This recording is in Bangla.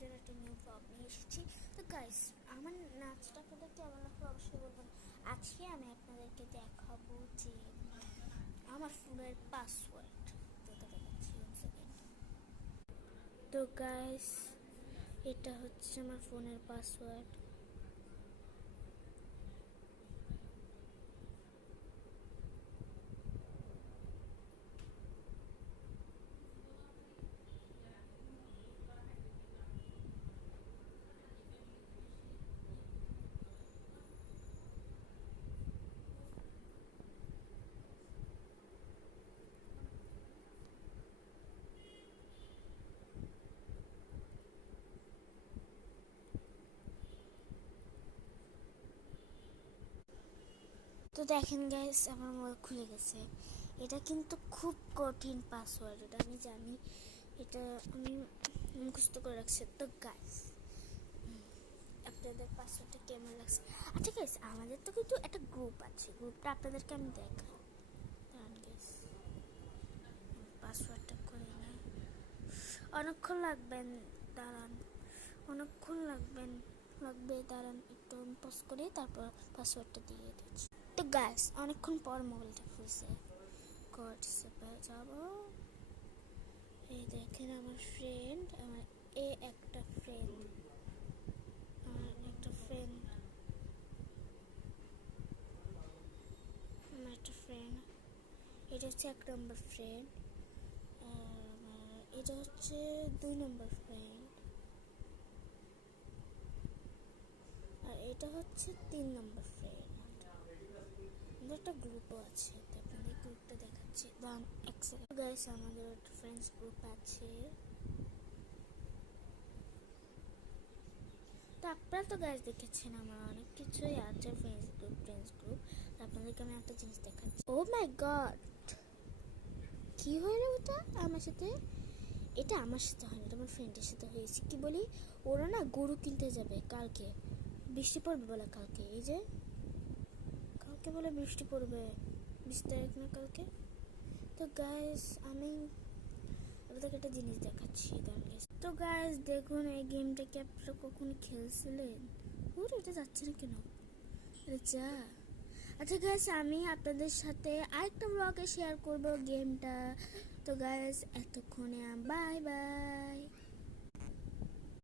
জন্য একটা নিউ ব্লগ নিয়ে এসেছি। তো গাইস, আমার নাচটা আপনাদের কেমন লাগবে অবশ্যই বলবেন। আজকে আমি আপনাদেরকে দেখাবো যে আমার ফোনের পাসওয়ার্ড। তো দেখাচ্ছি সেকেন্ড। তো গাইস, এটা হচ্ছে আমার ফোনের পাসওয়ার্ড। তো দেখেন গাইস, আমার মোবাইল খুলে গেছে। এটা কিন্তু খুব কঠিন পাসওয়ার্ড, এটা আমি জানি, এটা আমি মুখস্থ করে রাখছি। তো গাইস, আপনাদের পাসওয়ার্ডটা কেমন লাগছে? আচ্ছা গাইস, আমাদের তো কিন্তু একটা গ্রুপ আছে, গ্রুপটা আপনাদেরকে আমি দেখাই। দাঁড়ান গাইস, পাসওয়ার্ডটা করে নিই। অনেকক্ষণ লাগবেন, দাঁড়ান, অনেকক্ষণ লাগবে, দাঁড়ান একটু পজ করে তারপর পাসওয়ার্ডটা দিয়ে দিচ্ছি। তো গাইস, অনেকক্ষণ পর মোবাইলটা খুলছে, হোয়াটসঅ্যাপে যাব। এই দেখেন আমার ফ্রেন্ড, আমার একটা ফ্রেন্ড, এটা হচ্ছে 1 নম্বর ফ্রেন্ড, এটা হচ্ছে 2 নম্বর ফ্রেন্ড, আর এটা হচ্ছে 3 নম্বর ফ্রেন্ড। আমাদের একটা গ্রুপও আছে, তো আপনাদের গ্রুপটা দেখাচ্ছি। দাঁড়ান এক সেকেন্ড গাইস, আমাদের একটা ফ্রেন্ডস গ্রুপ আছে। তো আপনারা তো গাইস দেখেছেন আমার অনেক কিছুই আছে ফ্রেন্ডস গ্রুপ। আপনাদেরকে আমি একটা জিনিস দেখাচ্ছি। ও মাই গড, কি হলো ওটা আমার সাথে? এটা আমার সাথে হয়নি, এটা আমার ফ্রেন্ডের সাথে হয়েছে। কি বলি, ওরা না গরু কিনতে যাবে কালকে, বৃষ্টি পড়বে বলে কালকে, এই যে কালকে বলে বৃষ্টি পড়বে, 20 তারিখ না কালকে। তো গাইস, আমি আপনাদেরকে একটা জিনিস দেখাচ্ছি। তো গাইস দেখুন, এই গেমটা কি আপনারা কখনো খেলছিলেন? ওরে, এটা যাচ্ছে না কেন? যা। আচ্ছা গাইস, আমি আপনাদের সাথে আরেকটা ব্লগে শেয়ার করব গেমটা। তো গাইস, এতক্ষণে বাই বাই।